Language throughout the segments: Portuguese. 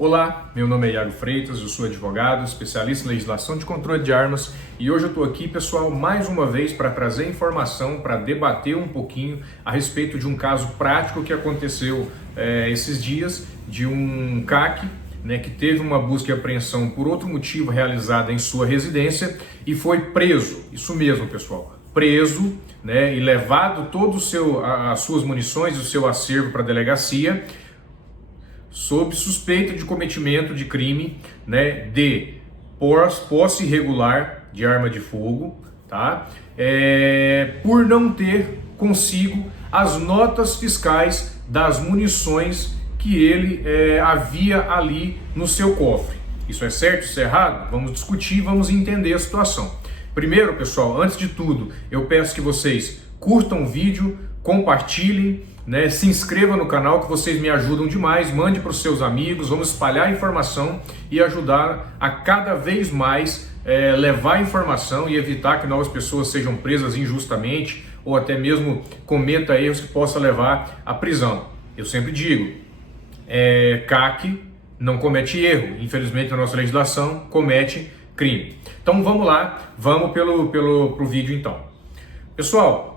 Olá, meu nome é Iago Freitas, eu sou advogado, especialista em legislação de controle de armas e hoje eu estou aqui, pessoal, mais uma vez para trazer informação, para debater um pouquinho a respeito de um caso prático que aconteceu esses dias, de um CAC, que teve uma busca e apreensão por outro motivo realizada em sua residência e foi preso, isso mesmo, pessoal, preso, e levado as suas munições e o seu acervo para a delegacia, sob suspeita de cometimento de crime, de posse irregular de arma de fogo, tá? Por não ter consigo as notas fiscais das munições que ele havia ali no seu cofre. Isso é certo? Isso é errado? Vamos discutir, vamos entender a situação. Primeiro, pessoal, antes de tudo, eu peço que vocês curtam o vídeo, compartilhem, se inscreva no canal que vocês me ajudam demais, mande para os seus amigos, vamos espalhar a informação e ajudar a cada vez mais levar a informação e evitar que novas pessoas sejam presas injustamente ou até mesmo cometa erros que possa levar à prisão. Eu sempre digo, CAC não comete erro, infelizmente na nossa legislação comete crime. Então vamos lá, vamos pro vídeo então. Pessoal,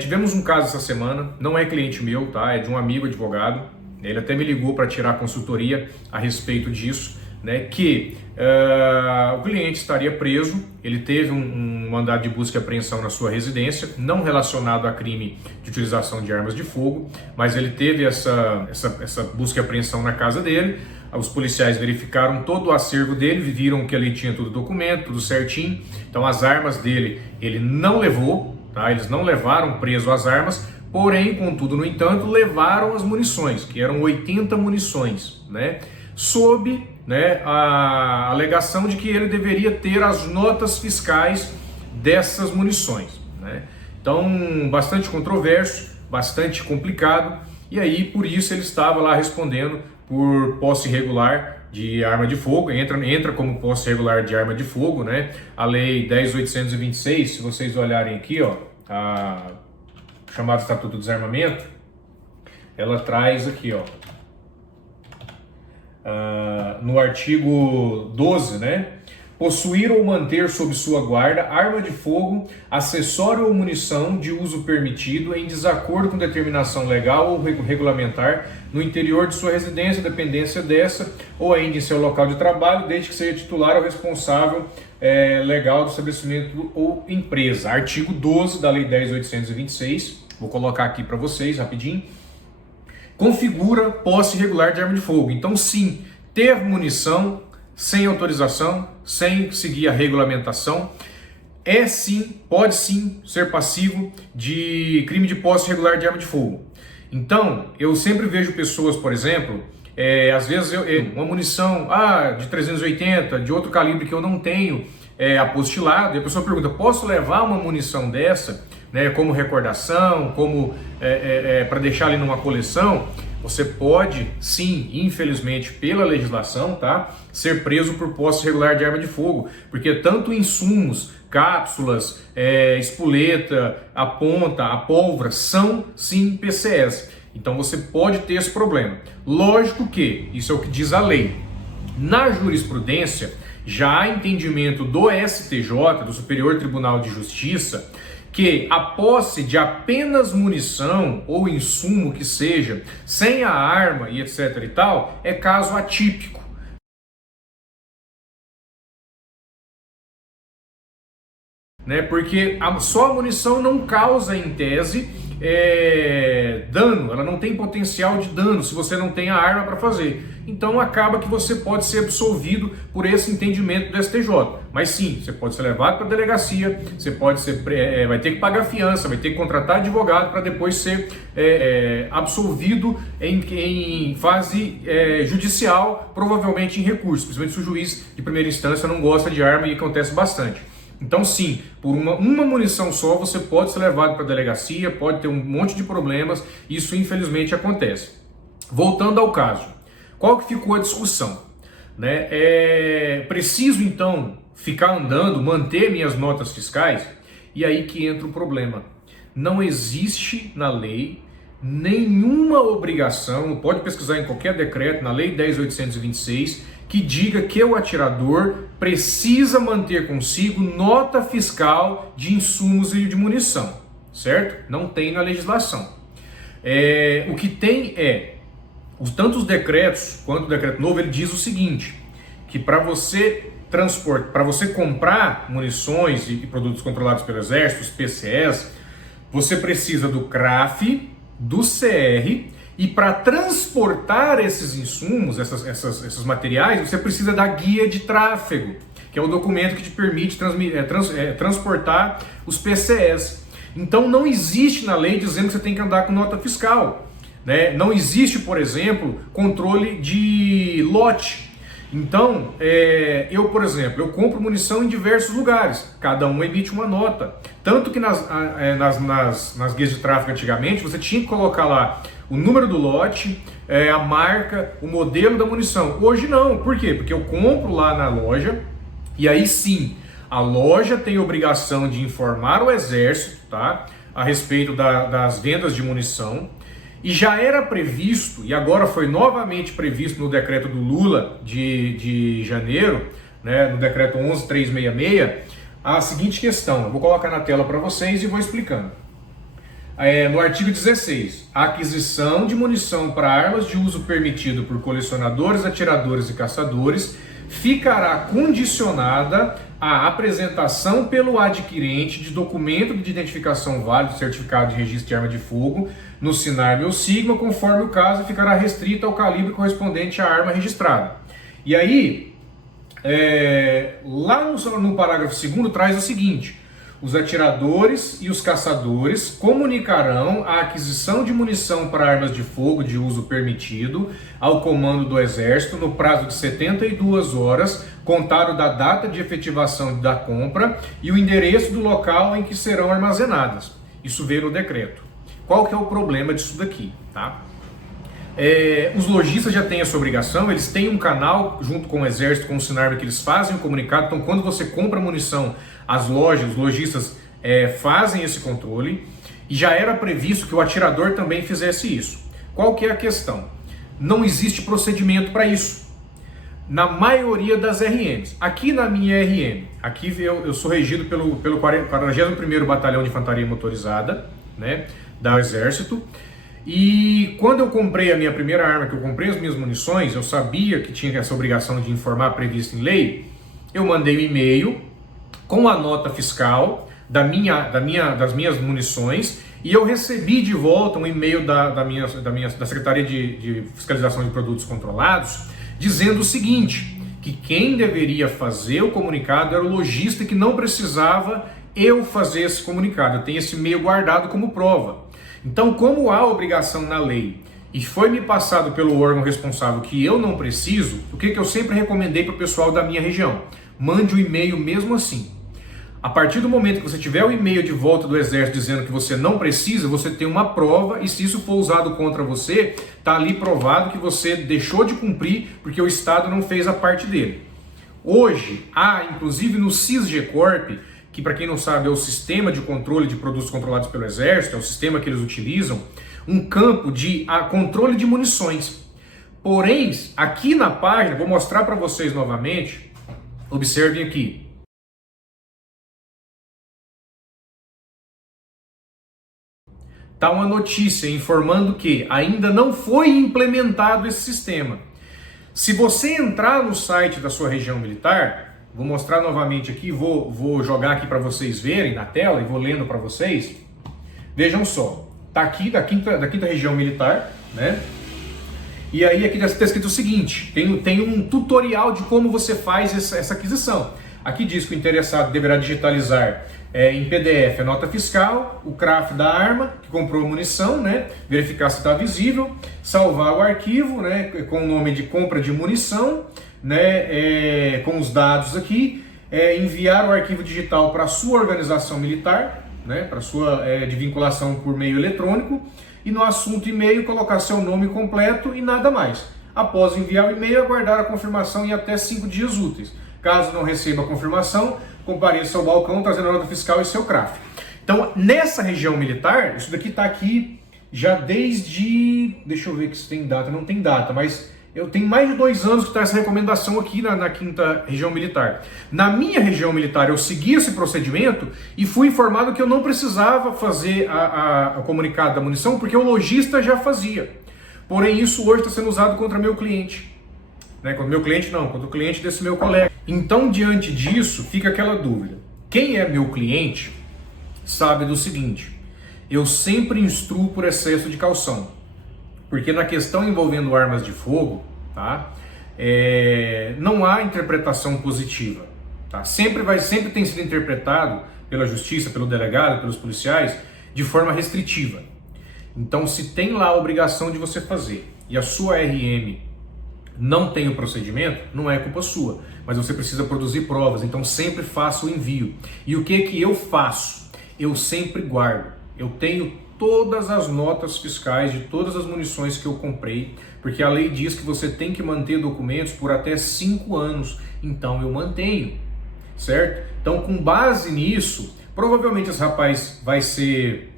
tivemos um caso essa semana, não é cliente meu, tá? É de um amigo advogado, ele até me ligou para tirar consultoria a respeito disso, que o cliente estaria preso, ele teve um mandado de busca e apreensão na sua residência, não relacionado a crime de utilização de armas de fogo, mas ele teve essa busca e apreensão na casa dele. Os policiais verificaram todo o acervo dele, viram que ele tinha todo o documento, tudo certinho, então as armas dele ele não levou, tá? Eles não levaram preso as armas, porém, contudo, no entanto, levaram as munições, que eram 80 munições, sob a alegação de que ele deveria ter as notas fiscais dessas munições. Então, bastante controverso, bastante complicado, e aí por isso ele estava lá respondendo por posse irregular de arma de fogo, entra como posse irregular de arma de fogo, a lei 10.826, se vocês olharem aqui, ó, a chamada Estatuto do Desarmamento, ela traz aqui, ó, no artigo 12, possuir ou manter sob sua guarda arma de fogo, acessório ou munição de uso permitido em desacordo com determinação legal ou regulamentar no interior de sua residência, dependência dessa, ou ainda em seu local de trabalho, desde que seja titular ou responsável legal do estabelecimento ou empresa. Artigo 12 da Lei 10.826, vou colocar aqui para vocês rapidinho, configura posse irregular de arma de fogo. Então sim, ter munição sem autorização, sem seguir a regulamentação, pode sim ser passivo de crime de posse irregular de arma de fogo. Então, eu sempre vejo pessoas, por exemplo, às vezes uma munição de 380, de outro calibre que eu não tenho apostilado, e a pessoa pergunta, posso levar uma munição dessa, como recordação, como para deixar ali numa coleção? Você pode, sim, infelizmente, pela legislação, tá, ser preso por posse irregular de arma de fogo, porque tanto insumos, cápsulas, espoleta, a ponta, a pólvora, são, sim, PCS. Então você pode ter esse problema. Lógico que, isso é o que diz a lei. Na jurisprudência, já há entendimento do STJ, do Superior Tribunal de Justiça, que a posse de apenas munição ou insumo que seja, sem a arma e etc e tal, é caso atípico. Porque só a munição não causa, em tese, dano, ela não tem potencial de dano se você não tem a arma para fazer. Então acaba que você pode ser absolvido por esse entendimento do STJ. Mas sim, você pode ser levado para a delegacia, você pode ser, vai ter que pagar fiança, vai ter que contratar advogado para depois ser absolvido em fase judicial, provavelmente em recurso, principalmente se o juiz de primeira instância não gosta de arma, e acontece bastante. Então sim, por uma munição só você pode ser levado para a delegacia, pode ter um monte de problemas, isso infelizmente acontece. Voltando ao caso, qual que ficou a discussão? Preciso então ficar andando, manter minhas notas fiscais? E aí que entra o problema. Não existe na lei nenhuma obrigação, pode pesquisar em qualquer decreto, na Lei 10.826, que diga que o atirador precisa manter consigo nota fiscal de insumos e de munição, certo? Não tem na legislação. O que tem tanto os decretos quanto o decreto novo, ele diz o seguinte, que para você comprar munições e produtos controlados pelo Exército, os PCEs, você precisa do CRAF, do CR, e para transportar esses insumos, esses materiais, você precisa da guia de tráfego, que é o documento que te permite transportar os PCEs. Então não existe na lei dizendo que você tem que andar com nota fiscal, né? Não existe, por exemplo, controle de lote. Então, por exemplo, eu compro munição em diversos lugares, cada um emite uma nota. Tanto que nas guias de tráfego antigamente, você tinha que colocar lá o número do lote, a marca, o modelo da munição. Hoje não, por quê? Porque eu compro lá na loja, e aí sim, a loja tem obrigação de informar o Exército, tá, a respeito das vendas de munição. E já era previsto, e agora foi novamente previsto no decreto do Lula de janeiro, né, no decreto 11.366, a seguinte questão. Eu vou colocar na tela para vocês e vou explicando. No artigo 16, a aquisição de munição para armas de uso permitido por colecionadores, atiradores e caçadores ficará condicionada à apresentação pelo adquirente de documento de identificação válido, certificado de registro de arma de fogo, no SINARB ou SIGMA, conforme o caso, ficará restrita ao calibre correspondente à arma registrada. E aí, lá no parágrafo 2º traz o seguinte: os atiradores e os caçadores comunicarão a aquisição de munição para armas de fogo de uso permitido ao comando do Exército no prazo de 72 horas, contado da data de efetivação da compra e o endereço do local em que serão armazenadas. Isso veio no decreto. Qual que é o problema disso daqui, tá? Os lojistas já têm essa obrigação, eles têm um canal junto com o Exército, com o SINARB, que eles fazem o comunicado. Então, quando você compra munição, as lojas, os lojistas fazem esse controle, e já era previsto que o atirador também fizesse isso. Qual que é a questão? Não existe procedimento para isso, na maioria das RMs. Aqui na minha RM, aqui eu sou regido pelo 41º Batalhão de Infantaria Motorizada, né, do Exército. E quando eu comprei a minha primeira arma, que eu comprei as minhas munições, eu sabia que tinha essa obrigação de informar prevista em lei. Eu mandei um e-mail com a nota fiscal das minhas munições, e eu recebi de volta um e-mail da Secretaria de Fiscalização de Produtos Controlados, dizendo o seguinte, que quem deveria fazer o comunicado era o lojista, que não precisava eu fazer esse comunicado. Eu tenho esse e-mail guardado como prova. Então, como há obrigação na lei e foi me passado pelo órgão responsável que eu não preciso, o que eu sempre recomendei para o pessoal da minha região? Mande o e-mail mesmo assim. A partir do momento que você tiver o e-mail de volta do Exército dizendo que você não precisa, você tem uma prova, e se isso for usado contra você, está ali provado que você deixou de cumprir porque o Estado não fez a parte dele. Hoje, há, inclusive no SISGECORP, que para quem não sabe é o sistema de controle de produtos controlados pelo Exército, é o sistema que eles utilizam, um campo de controle de munições. Porém, aqui na página, vou mostrar para vocês novamente, observem aqui. Está uma notícia informando que ainda não foi implementado esse sistema. Se você entrar no site da sua região militar, vou mostrar novamente aqui, vou jogar aqui para vocês verem na tela e vou lendo para vocês. Vejam só, tá aqui da quinta região militar, né? E aí aqui está escrito o seguinte, tem um tutorial de como você faz essa aquisição. Aqui diz que o interessado deverá digitalizar em PDF a nota fiscal, o CRAF da arma, que comprou a munição, né? Verificar se está visível, salvar o arquivo, né? Com o nome de compra de munição, né? Com os dados aqui, enviar o arquivo digital para a sua organização militar, né? Para a sua de vinculação por meio eletrônico, e no assunto e-mail colocar seu nome completo e nada mais. Após enviar o e-mail, aguardar a confirmação em até 5 dias úteis. Caso não receba a confirmação, compareça ao balcão trazendo a nota fiscal e seu CRAF. Então, nessa região militar, isso daqui está aqui já desde, deixa eu ver que se tem data, não tem data, mas eu tenho mais de 2 anos que está essa recomendação aqui na 5ª Região Militar. Na minha região militar, eu segui esse procedimento e fui informado que eu não precisava fazer a comunicado da munição, porque o lojista já fazia. Porém, isso hoje está sendo usado contra meu cliente. Né? Contra meu cliente não, contra o cliente desse meu colega. Então, diante disso, fica aquela dúvida. Quem é meu cliente sabe do seguinte: eu sempre instruo por excesso de caução. Porque na questão envolvendo armas de fogo, tá? Não há interpretação positiva. Tá? Sempre tem sido interpretado pela justiça, pelo delegado, pelos policiais, de forma restritiva. Então, se tem lá a obrigação de você fazer e a sua RM não tem o procedimento, não é culpa sua, mas você precisa produzir provas, então sempre faça o envio. E o que eu faço? Eu sempre guardo. Eu tenho todas as notas fiscais de todas as munições que eu comprei, porque a lei diz que você tem que manter documentos por até 5 anos, então eu mantenho, certo? Então, com base nisso, provavelmente esse rapaz vai ser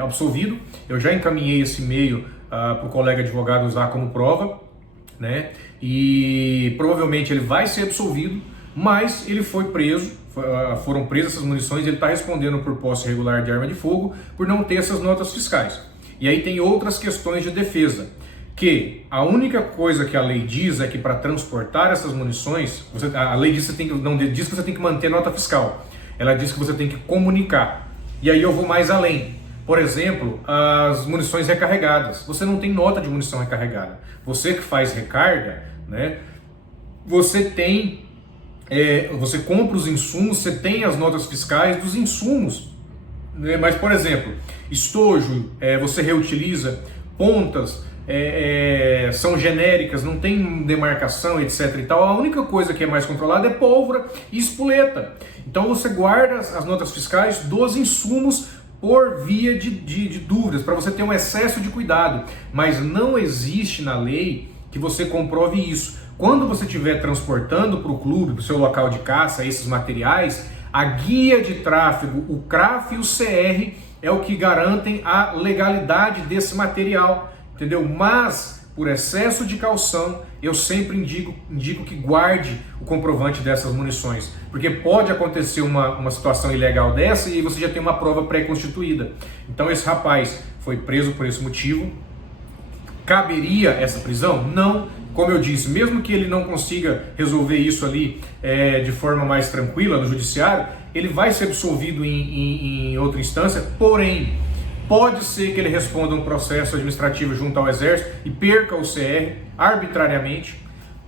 absolvido. Eu já encaminhei esse e-mail para o colega advogado usar como prova, né? E provavelmente ele vai ser absolvido, mas ele foi preso, foram presas essas munições, ele está respondendo por posse irregular de arma de fogo por não ter essas notas fiscais. E aí tem outras questões de defesa, que a única coisa que a lei diz é que para transportar essas munições, a lei diz que não diz que você tem que manter nota fiscal, ela diz que você tem que comunicar. E aí eu vou mais além. Por exemplo, as munições recarregadas. Você não tem nota de munição recarregada. Você que faz recarga, né? Você compra os insumos, você tem as notas fiscais dos insumos. Né? Mas, por exemplo, estojo, você reutiliza, pontas são genéricas, não tem demarcação, etc. e tal. A única coisa que é mais controlada é pólvora e espoleta. Então você guarda as notas fiscais dos insumos por via de dúvidas, para você ter um excesso de cuidado. Mas não existe na lei que você comprove isso. Quando você estiver transportando para o clube, para o seu local de caça, esses materiais, a guia de tráfego, o CRAF e o CR é o que garantem a legalidade desse material, entendeu? Mas, por excesso de caução, eu sempre indico que guarde o comprovante dessas munições, porque pode acontecer uma situação ilegal dessa e você já tem uma prova pré-constituída. Então esse rapaz foi preso por esse motivo. Caberia essa prisão? Não. Como eu disse, mesmo que ele não consiga resolver isso ali de forma mais tranquila no judiciário, ele vai ser absolvido em outra instância, porém, pode ser que ele responda um processo administrativo junto ao Exército e perca o CR arbitrariamente.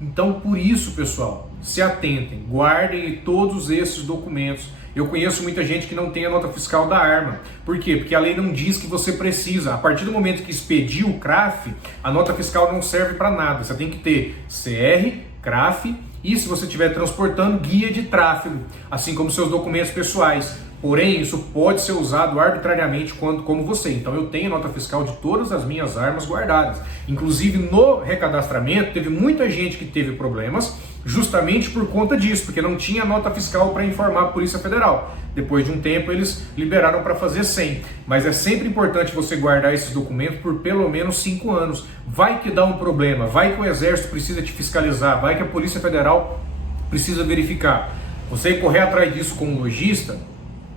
Então, por isso, pessoal, se atentem, guardem todos esses documentos. Eu conheço muita gente que não tem a nota fiscal da arma. Por quê? Porque a lei não diz que você precisa. A partir do momento que expediu o CRAF, a nota fiscal não serve para nada. Você tem que ter CR, CRAF e, se você estiver transportando, guia de tráfego, assim como seus documentos pessoais. Porém, isso pode ser usado arbitrariamente como você. Então eu tenho nota fiscal de todas as minhas armas guardadas. Inclusive no recadastramento teve muita gente que teve problemas justamente por conta disso, porque não tinha nota fiscal para informar a Polícia Federal. Depois de um tempo eles liberaram para fazer 100. Mas é sempre importante você guardar esses documentos por pelo menos 5 anos. Vai que dá um problema, vai que o Exército precisa te fiscalizar, vai que a Polícia Federal precisa verificar. Você correr atrás disso como lojista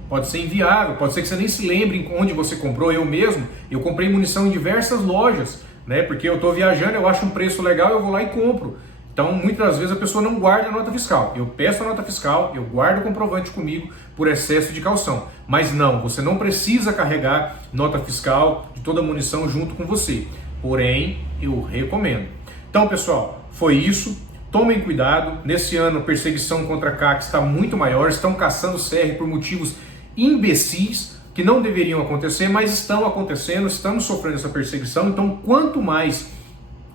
pode ser inviável, pode ser que você nem se lembre onde você comprou. Eu comprei munição em diversas lojas, né? Porque eu estou viajando, eu acho um preço legal, eu vou lá e compro. Então, muitas vezes a pessoa não guarda a nota fiscal. Eu peço a nota fiscal, eu guardo o comprovante comigo por excesso de caução. Mas não, você não precisa carregar nota fiscal de toda a munição junto com você. Porém, eu recomendo. Então, pessoal, foi isso. Tomem cuidado. Nesse ano, a perseguição contra a CAC está muito maior. Estão caçando CR por motivos imbecis que não deveriam acontecer, mas estão acontecendo, estamos sofrendo essa perseguição. Então, quanto mais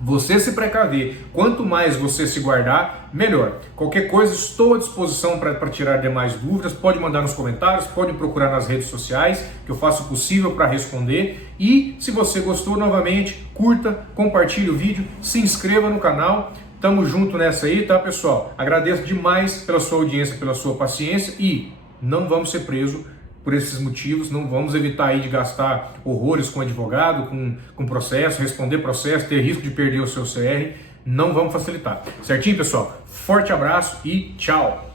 você se precaver, quanto mais você se guardar, melhor. Qualquer coisa, estou à disposição para tirar demais dúvidas. Pode mandar nos comentários, pode procurar nas redes sociais, que eu faço o possível para responder. E se você gostou, novamente, curta, compartilhe o vídeo, se inscreva no canal. Tamo junto nessa aí, tá, pessoal? Agradeço demais pela sua audiência, pela sua paciência e não vamos ser presos por esses motivos, não vamos evitar aí de gastar horrores com advogado, com processo, responder processo, ter risco de perder o seu CR, não vamos facilitar. Certinho, pessoal? Forte abraço e tchau!